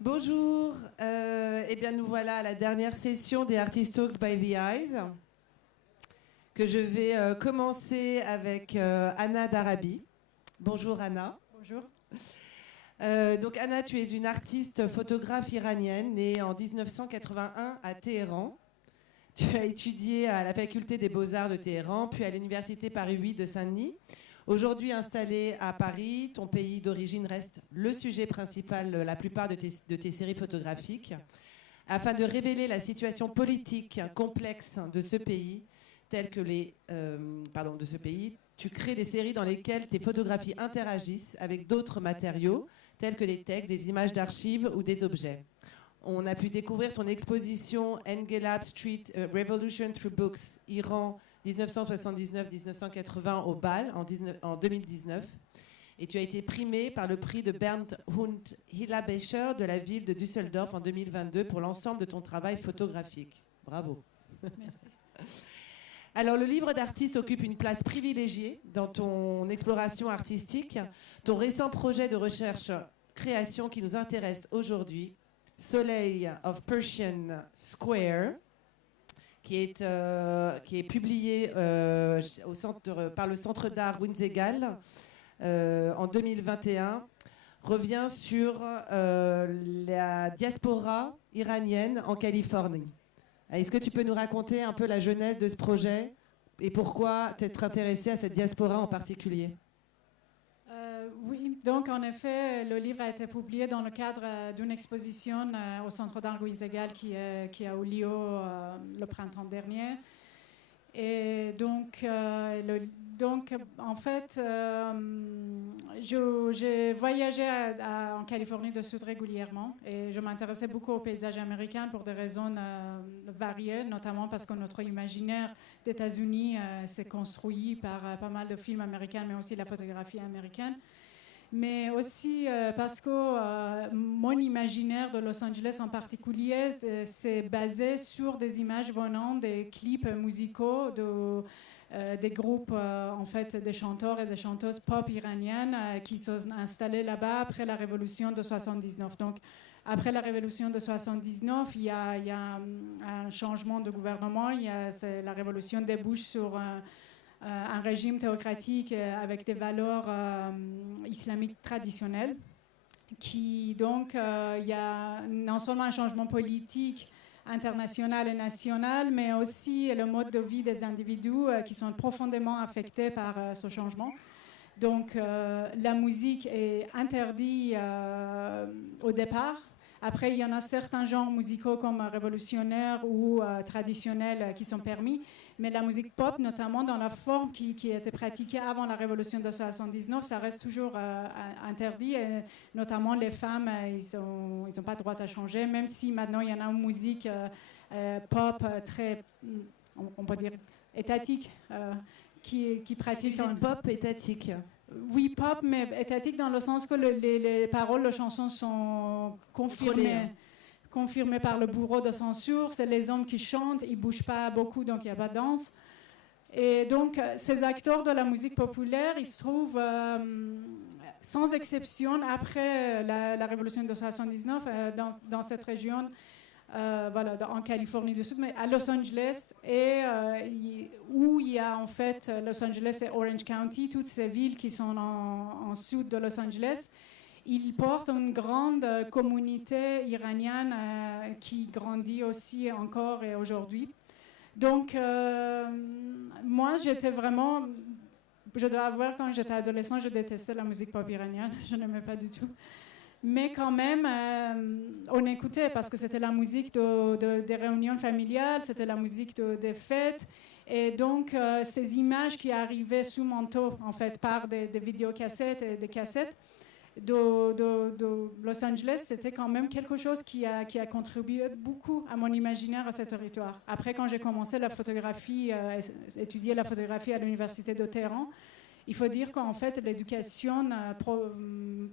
Bonjour, eh bien nous voilà à la dernière session des Artist Talks by the Eyes, que je vais commencer avec Anna Darabi. Bonjour Anna. Bonjour. Donc Anna, tu es une artiste photographe iranienne née en 1981 à Téhéran. Tu as étudié à la faculté des beaux-arts de Téhéran, puis à l'université Paris 8 de Saint-Denis. Aujourd'hui installée à Paris, ton pays d'origine reste le sujet principal la plupart de tes séries photographiques. Afin de révéler la situation politique complexe de ce pays, tu crées des séries dans lesquelles tes photographies interagissent avec d'autres matériaux, tels que des textes, des images d'archives ou des objets. On a pu découvrir ton exposition Engelab Street Revolution Through Books, Iran 1979-1980 au BAL en 2019. Et tu as été primé par le prix de Bernd und Hilla-Becher de la ville de Düsseldorf en 2022 pour l'ensemble de ton travail photographique. Bravo. Merci. Alors, le livre d'artiste occupe une place privilégiée dans ton exploration artistique. Ton récent projet de recherche-création qui nous intéresse aujourd'hui, Soleil of Persian Square, qui est publié par le Centre d'art Winsegal en 2021, revient sur la diaspora iranienne en Californie. Est-ce que tu peux nous raconter un peu la genèse de ce projet et pourquoi t'être intéressée à cette diaspora en particulier ? Oui, donc en effet, le livre a été publié dans le cadre d'une exposition au Centre d'art Winsegal qui a eu lieu le printemps dernier. Et donc, en fait, j'ai voyagé en Californie du Sud régulièrement et je m'intéressais beaucoup au paysage américain pour des raisons variées, notamment parce que notre imaginaire des États-Unis s'est construit par pas mal de films américains, mais aussi la photographie américaine. Mais aussi parce que mon imaginaire de Los Angeles en particulier s'est basé sur des images venant des clips musicaux des groupes, en fait, des chanteurs et des chanteuses pop iraniennes qui sont installés là-bas après la révolution de 79. Donc, après la révolution de 79, il y a un changement de gouvernement. La révolution débouche sur un régime théocratique avec des valeurs islamiques traditionnelles. Donc, il y a non seulement un changement politique international et national, mais aussi le mode de vie des individus qui sont profondément affectés par ce changement. Donc, la musique est interdite au départ. Après, il y en a certains genres musicaux comme révolutionnaires ou traditionnels qui sont permis, mais la musique pop, notamment dans la forme qui était pratiquée avant la révolution de 79, ça reste toujours interdit. Et notamment les femmes, ils n'ont pas le droit à changer, même si maintenant il y en a une musique pop très, on peut dire, étatique, qui pratique... Une pop étatique. Oui, pop, mais étatique dans le sens que les paroles, les chansons sont confirmées par le bureau de censure. C'est les hommes qui chantent, ils ne bougent pas beaucoup, donc il n'y a pas de danse. Et donc, ces acteurs de la musique populaire, ils se trouvent, sans exception, après la révolution de 79, dans cette région, en Californie du Sud, mais à Los Angeles, où il y a en fait Los Angeles et Orange County, toutes ces villes qui sont en sud de Los Angeles. Ils portent une grande communauté iranienne qui grandit aussi encore et aujourd'hui. Donc, moi, j'étais vraiment... Je dois avouer, quand j'étais adolescente, je détestais la musique pop iranienne. Je n'aimais pas du tout. Mais quand même, on écoutait parce que c'était la musique des réunions familiales, c'était la musique des fêtes. Et donc, ces images qui arrivaient sous manteau, en fait, par des vidéocassettes et des cassettes de Los Angeles, c'était quand même quelque chose qui a contribué beaucoup à mon imaginaire à ce territoire. Après, quand j'ai commencé la photographie, étudier la photographie à l'université de Téhéran, il faut dire qu'en fait, l'éducation,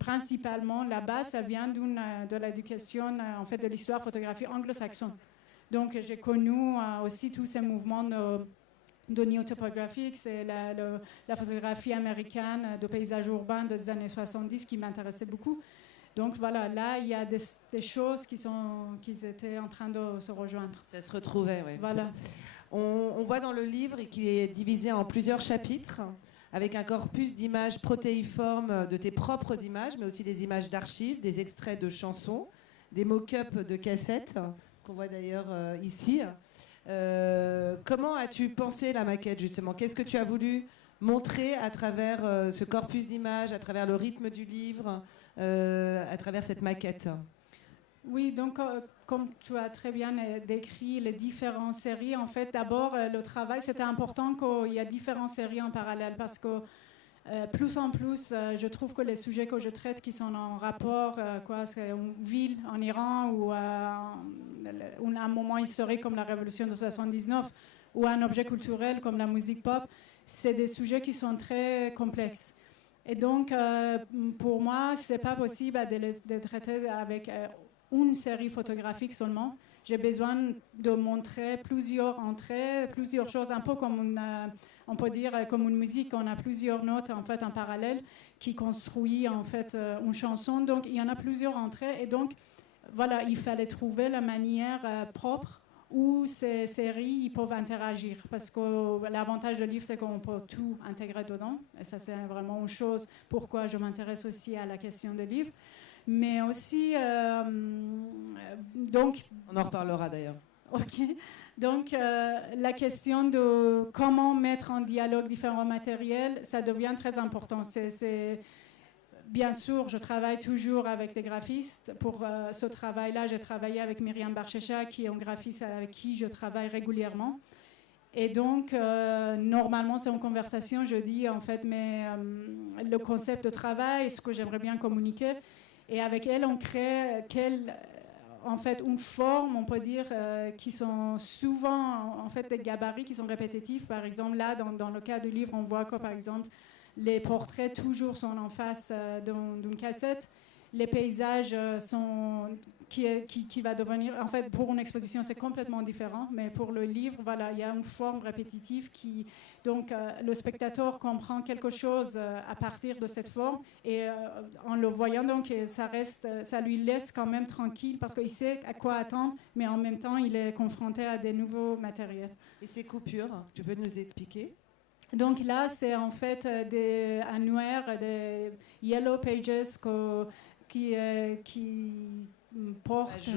principalement là-bas, ça vient de l'éducation, en fait, de l'histoire photographie anglo-saxonne. Donc, j'ai connu aussi tous ces mouvements de néotopographique, c'est la photographie américaine de paysages urbains des années 70 qui m'intéressait beaucoup. Donc voilà, là, il y a des choses qui étaient en train de se rejoindre. Ça se retrouvait, oui. Voilà. On voit dans le livre qu'il est divisé en plusieurs chapitres, avec un corpus d'images protéiformes de tes propres images, mais aussi des images d'archives, des extraits de chansons, des mock-ups de cassettes, qu'on voit d'ailleurs ici. Comment as-tu pensé la maquette, justement? Qu'est-ce que tu as voulu montrer à travers ce corpus d'images, à travers le rythme du livre, à travers cette maquette? Oui, donc comme tu as très bien décrit les différentes séries, en fait, d'abord, le travail, c'était important qu'il y ait différentes séries en parallèle parce que plus en plus, je trouve que les sujets que je traite qui sont en rapport, c'est une ville en Iran ou un moment historique comme la révolution de 79 ou un objet culturel comme la musique pop, c'est des sujets qui sont très complexes. Et donc, pour moi, c'est pas possible de les traiter avec une série photographique seulement. J'ai besoin de montrer plusieurs entrées, plusieurs choses, un peu comme on peut dire comme une musique. On a plusieurs notes en fait en parallèle qui construit en fait une chanson. Donc il y en a plusieurs entrées et donc voilà, il fallait trouver la manière propre où ces séries ils peuvent interagir parce que l'avantage du livre c'est qu'on peut tout intégrer dedans et ça c'est vraiment une chose pourquoi je m'intéresse aussi à la question du livre. Mais aussi, donc... On en reparlera d'ailleurs. OK. Donc, la question de comment mettre en dialogue différents matériels, ça devient très important. Bien sûr, je travaille toujours avec des graphistes. Pour ce travail-là, j'ai travaillé avec Myriam Barchecha, qui est une graphiste avec qui je travaille régulièrement. Et donc, normalement, c'est une conversation. Je dis, en fait, mais le concept de travail, ce que j'aimerais bien communiquer. Et avec elle, on crée en fait, une forme, on peut dire, qui sont souvent en fait, des gabarits qui sont répétitifs. Par exemple, là, dans le cas du livre, on voit que, par exemple, les portraits toujours sont en face d'une cassette. Les paysages sont qui va devenir... En fait, pour une exposition, c'est complètement différent. Mais pour le livre, voilà, il y a une forme répétitive qui... Donc, le spectateur comprend quelque chose à partir de cette forme. Et en le voyant, donc, ça lui laisse quand même tranquille parce qu'il sait à quoi attendre. Mais en même temps, il est confronté à des nouveaux matériels. Et ces coupures, tu peux nous expliquer? Donc là, c'est en fait des annuaires, des Yellow Pages qui portent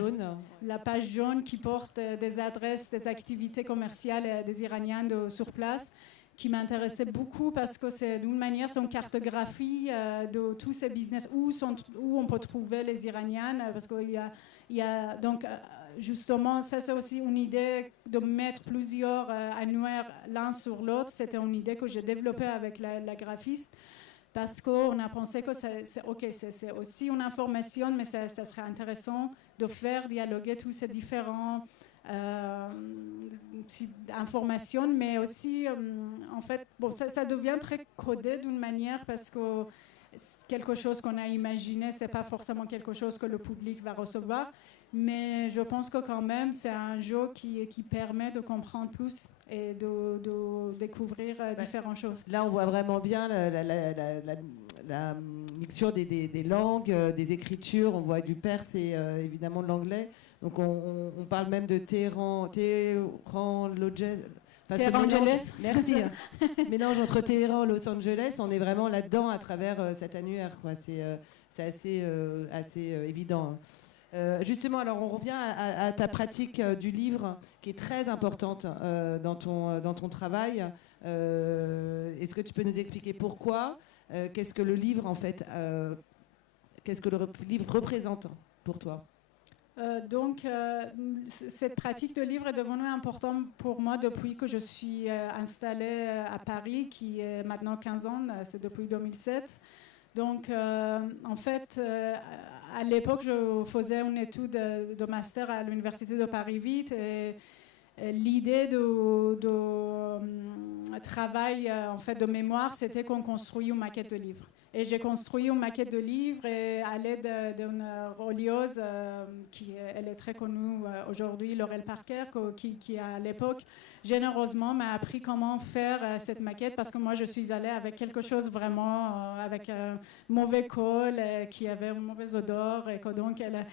la page jaune qui porte des adresses, des activités commerciales des Iraniens sur place, qui m'intéressait beaucoup parce que c'est d'une manière c'est une cartographie de tous ces business où on peut trouver les Iraniennes parce qu'il y a donc justement, ça c'est aussi une idée de mettre plusieurs annuaires l'un sur l'autre. C'était une idée que j'ai développée avec la graphiste parce qu'on a pensé que c'est aussi une information, mais ça serait intéressant de faire dialoguer tous ces différents informations, mais aussi, en fait, bon, ça devient très codé d'une manière parce que quelque chose qu'on a imaginé, c'est pas forcément quelque chose que le public va recevoir. Mais je pense que quand même, c'est un jeu qui permet de comprendre plus et de découvrir différentes choses. Là, on voit vraiment bien la mixture des langues, des écritures. On voit du perse et évidemment de l'anglais. Donc, on parle même de Téhéran, merci. Mélange entre Téhéran et Los Angeles. On est vraiment là-dedans à travers cet annuaire, quoi. C'est assez évident. Justement, alors on revient à ta pratique du livre qui est très importante dans ton travail. Est-ce que tu peux nous expliquer pourquoi? Qu'est-ce que le livre en fait qu'est-ce que le livre représente pour toi? Donc, cette pratique de livre est devenue importante pour moi depuis que je suis installée à Paris, qui est maintenant 15 ans, c'est depuis 2007. Donc, en fait, à l'époque, je faisais une étude de master à l'Université de Paris 8 et l'idée de travail en fait, de mémoire, c'était qu'on construit une maquette de livre. Et j'ai construit une maquette de livre et à l'aide d'une relieuse elle est très connue aujourd'hui, Laurel Parker, qui à l'époque généreusement m'a appris comment faire cette maquette parce que moi je suis allée avec quelque chose vraiment avec un mauvais col qui avait une mauvaise odeur et que donc elle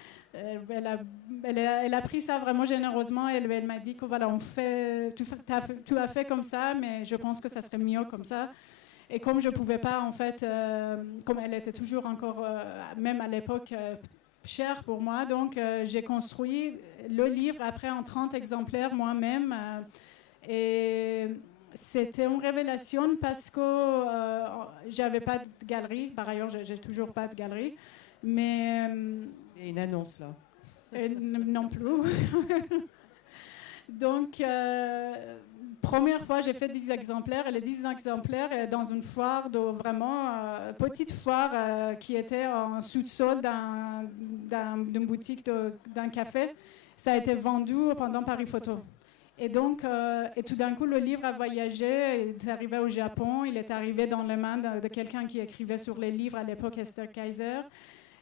a pris ça vraiment généreusement et elle m'a dit que voilà, tu as fait comme ça, mais je pense que ça serait mieux comme ça. Et comme je ne pouvais pas, en fait, comme elle était toujours encore, même à l'époque, chère pour moi, donc j'ai construit le livre après en 30 exemplaires moi-même. Et c'était une révélation parce que j'avais pas de galerie. Par ailleurs, j'ai toujours pas de galerie. Mais... Il y a une annonce, là. Non plus. Donc... première fois, j'ai fait 10 exemplaires et les 10 exemplaires dans une foire, vraiment petite foire qui était en sous-sol d'une boutique, d'un café. Ça a été vendu pendant Paris Photo. Et donc, et tout d'un coup, le livre a voyagé, il est arrivé au Japon, il est arrivé dans les mains de quelqu'un qui écrivait sur les livres à l'époque, Esther Kaiser.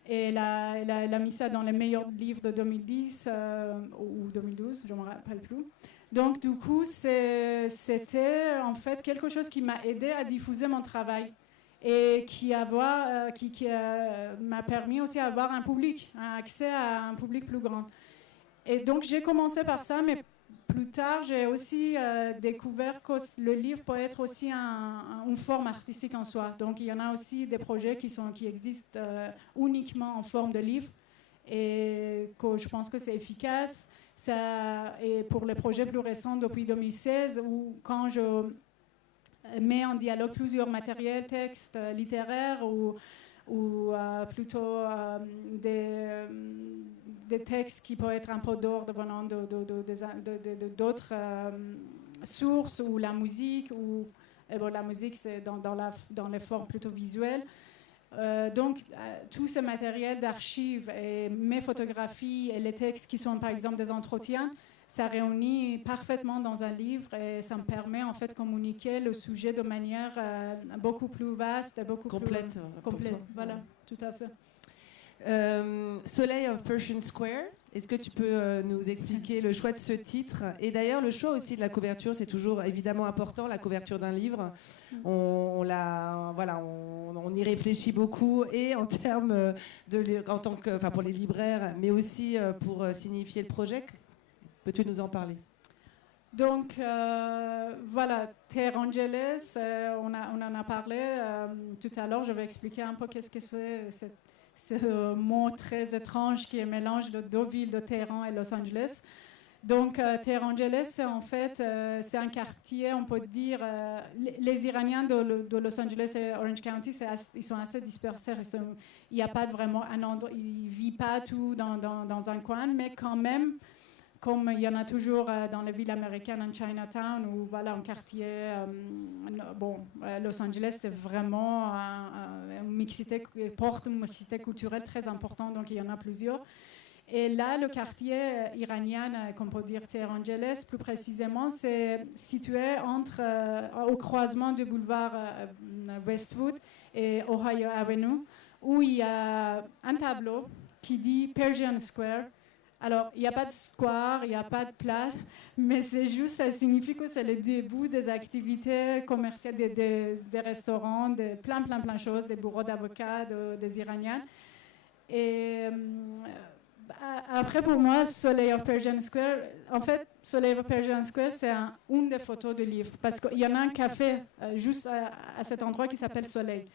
Et elle a mis ça dans les meilleurs livres de 2010 ou 2012, je ne me rappelle plus. Donc, du coup, c'était en fait quelque chose qui m'a aidé à diffuser mon travail et qui m'a permis aussi d'avoir un public, un accès à un public plus grand. Et donc, j'ai commencé par ça, mais plus tard, j'ai aussi découvert que le livre peut être aussi une forme artistique en soi. Donc, il y en a aussi des projets qui existent uniquement en forme de livre et que je pense que c'est efficace. Et pour les projets plus récents depuis 2016, où quand je mets en dialogue plusieurs matériels, textes littéraires ou plutôt des textes qui peuvent être un peu d'ordre venant d'autres sources, ou la musique, la musique c'est dans les formes plutôt visuelles. Donc, tout ce matériel d'archives et mes photographies et les textes qui sont par exemple des entretiens, ça réunit parfaitement dans un livre et ça me permet en fait de communiquer le sujet de manière beaucoup plus vaste et beaucoup complète. plus complète. Voilà, tout à fait. Soleil of Pershing Square, est-ce que tu peux nous expliquer le choix de ce titre? Et d'ailleurs, le choix aussi de la couverture, c'est toujours évidemment important, la couverture d'un livre. On y réfléchit beaucoup, et en termes pour les libraires, mais aussi pour signifier le projet. Peux-tu nous en parler? Donc, voilà, Terre Angeles, on en a parlé tout à l'heure. Je vais expliquer un peu qu'est-ce que c'est ce mot très étrange qui est un mélange de deux villes de Téhéran et Los Angeles. Donc, Terre Angeles, c'est en fait c'est un quartier, on peut dire, les Iraniens de Los Angeles et Orange County, ils sont assez dispersés. Il n'y a pas vraiment un endroit, ils ne vivent pas tout dans un coin, mais quand même, comme il y en a toujours dans les villes américaines, en Chinatown, ou voilà, un quartier. Los Angeles, c'est vraiment une mixité, porte une mixité culturelle très importante, donc il y en a plusieurs. Et là, le quartier iranien, qu'on peut dire Terre Angeles, plus précisément, c'est situé au croisement du boulevard Westwood et Ohio Avenue, où il y a un tableau qui dit Pershing Square. Alors, il n'y a pas de square, il n'y a pas de place, mais c'est juste, ça signifie que c'est le début des activités commerciales, des restaurants, plein de choses, des bureaux d'avocats, des Iraniens. Et après, pour moi, Soleil of Pershing Square, en fait, Soleil of Pershing Square, c'est une des photos du livre, parce qu'il y en a un café juste à cet endroit qui s'appelle Soleil.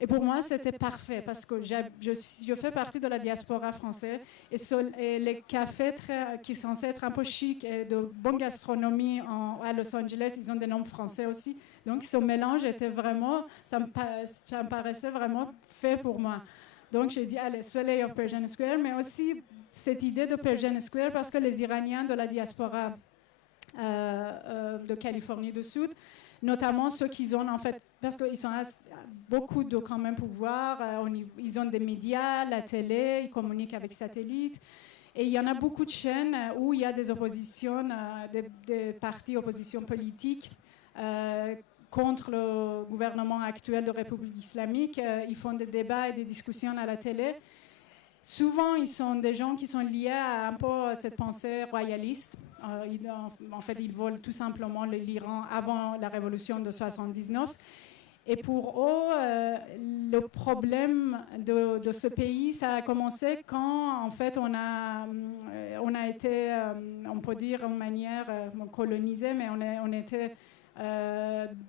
Et pour moi, c'était parfait parce que je fais partie de la diaspora française et les cafés qui sont censés être un peu chic et de bonne gastronomie à Los Angeles, ils ont des noms français aussi. Donc, ce mélange était vraiment, ça me paraissait vraiment fait pour moi. Donc, j'ai dit, allez, Soleil of Pershing Square, mais aussi cette idée de Pershing Square parce que les Iraniens de la diaspora de Californie du Sud, notamment ceux qui ont en fait, parce qu'ils ont beaucoup de quand même pouvoir, ils ont des médias, la télé, ils communiquent avec satellites, et il y en a beaucoup de chaînes où il y a des oppositions, des partis opposition politique contre le gouvernement actuel de République islamique. Ils font des débats et des discussions à la télé. Souvent, ils sont des gens qui sont liés à un peu cette pensée royaliste. En fait, ils veulent tout simplement l'Iran avant la révolution de 79. Et pour eux, le problème de ce pays, ça a commencé quand, en fait, on a été, on peut dire, en manière colonisée, mais on était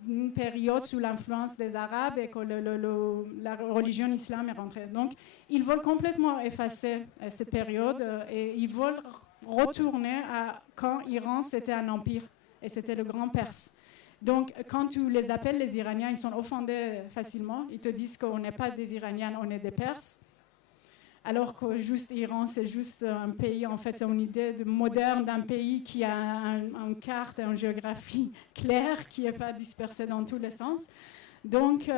une période sous l'influence des Arabes et que la religion islam est rentrée. Donc, ils veulent complètement effacer cette période et ils veulent retourner à quand l'Iran, c'était un empire et c'était le Grand Perse. Donc, quand tu les appelles les Iraniens, ils sont offendés facilement. Ils te disent qu'on n'est pas des Iraniens, on est des Perses. Alors que juste l'Iran, c'est juste un pays, en fait, c'est une idée moderne d'un pays qui a une carte et une géographie claire, qui n'est pas dispersée dans tous les sens. Donc,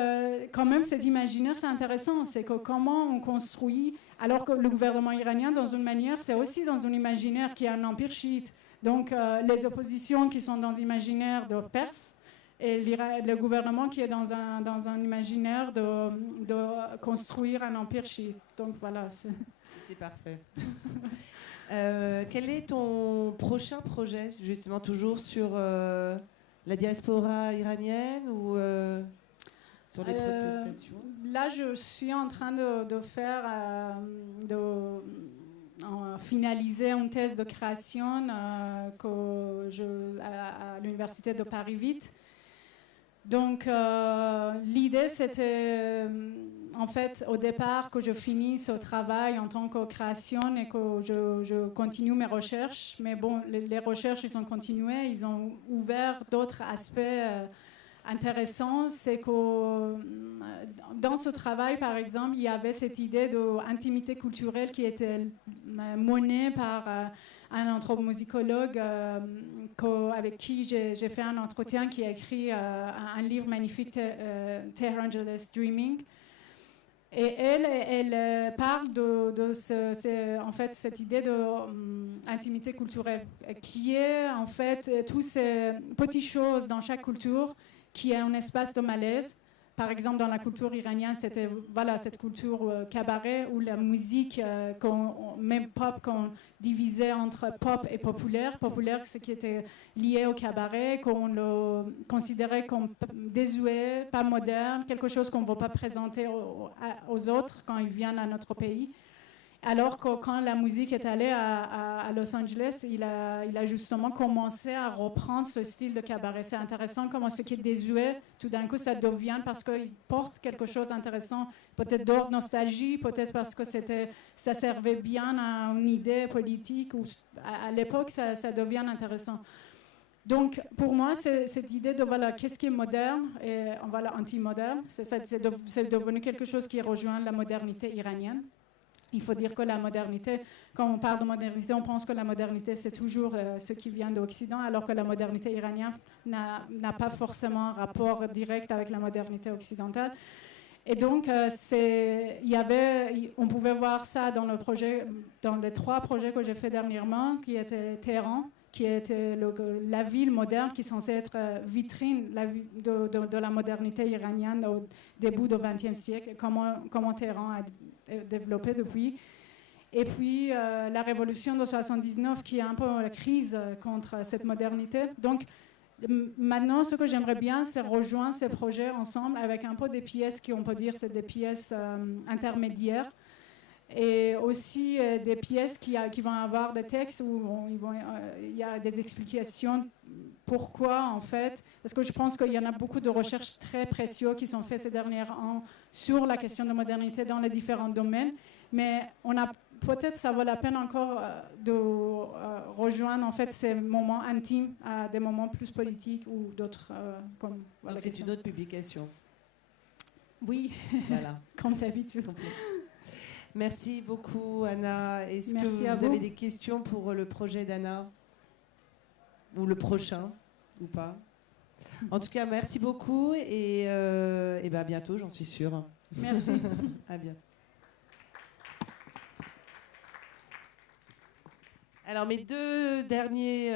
quand même, cet imaginaire, c'est intéressant. C'est que comment on construit, alors que le gouvernement iranien, dans une manière, c'est aussi dans un imaginaire qui est un empire chiite. Donc, les oppositions qui sont dans l'imaginaire de Perse, et le gouvernement qui est dans un imaginaire de construire un empire chiite. Donc voilà. C'est parfait. Quel est ton prochain projet, justement, toujours sur la diaspora iranienne ou sur les protestations? Là, je suis en train de faire, finaliser une thèse de création à l'Université de Paris 8. Donc, l'idée, c'était, en fait, au départ, que je finisse ce travail en tant que création et que je continue mes recherches. Mais bon, les recherches, ils ont continué, ils ont ouvert d'autres aspects intéressants. C'est que dans ce travail, par exemple, il y avait cette idée d'intimité culturelle qui était menée par un anthropomusicologue avec qui j'ai fait un entretien, qui a écrit un livre magnifique, Tehrangeless Dreaming. Et elle parle en fait, cette idée d'intimité culturelle, qui est en fait toutes ces petites choses dans chaque culture qui est un espace de malaise. Par exemple, dans la culture iranienne, c'était cette culture cabaret où la musique, même pop, qu'on divisait entre pop et populaire. Populaire, ce qui était lié au cabaret, qu'on le considérait comme désuet, pas moderne, quelque chose qu'on ne veut pas présenter aux autres quand ils viennent à notre pays. Alors que quand la musique est allée à Los Angeles, il a justement commencé à reprendre ce style de cabaret. C'est intéressant comment ce qui est désuet, tout d'un coup, ça devient parce qu'il porte quelque chose d'intéressant, peut-être d'ordre nostalgie, peut-être parce que ça servait bien à une idée politique, ou à l'époque, ça devient intéressant. Donc, pour moi, c'est cette idée de qu'est-ce qui est moderne et anti-moderne. C'est devenu quelque chose qui rejoint la modernité iranienne. Il faut dire que la modernité, quand on parle de modernité, on pense que la modernité, c'est toujours ce qui vient d'Occident, alors que la modernité iranienne n'a pas forcément un rapport direct avec la modernité occidentale. Et donc, on pouvait voir ça dans les 3 projets que j'ai fait dernièrement, qui étaient Téhéran, qui était la ville moderne qui est censée être vitrine de la modernité iranienne au début du XXe siècle, comment Téhéran a développé depuis. Et puis la révolution de 1979 qui est un peu la crise contre cette modernité. Donc maintenant, ce que j'aimerais bien, c'est rejoindre ces projets ensemble avec un peu des pièces qui, on peut dire, c'est des pièces intermédiaires. Et aussi des pièces qui vont avoir des textes où il y a des explications pourquoi, en fait, parce que je pense qu'il y en a beaucoup de recherches très précieuses qui sont faites ces derniers ans sur la question de modernité dans les différents domaines, mais peut-être ça vaut la peine encore de rejoindre en fait ces moments intimes à des moments plus politiques ou d'autres. Donc c'est une autre publication. Oui, voilà. Comme d'habitude. Merci beaucoup, Anna. Est-ce que vous avez des questions pour le projet d'Anna? Ou le prochain, ou pas? En tout cas, merci beaucoup et à bientôt, j'en suis sûre. Merci. À bientôt. Alors, mes 2 derniers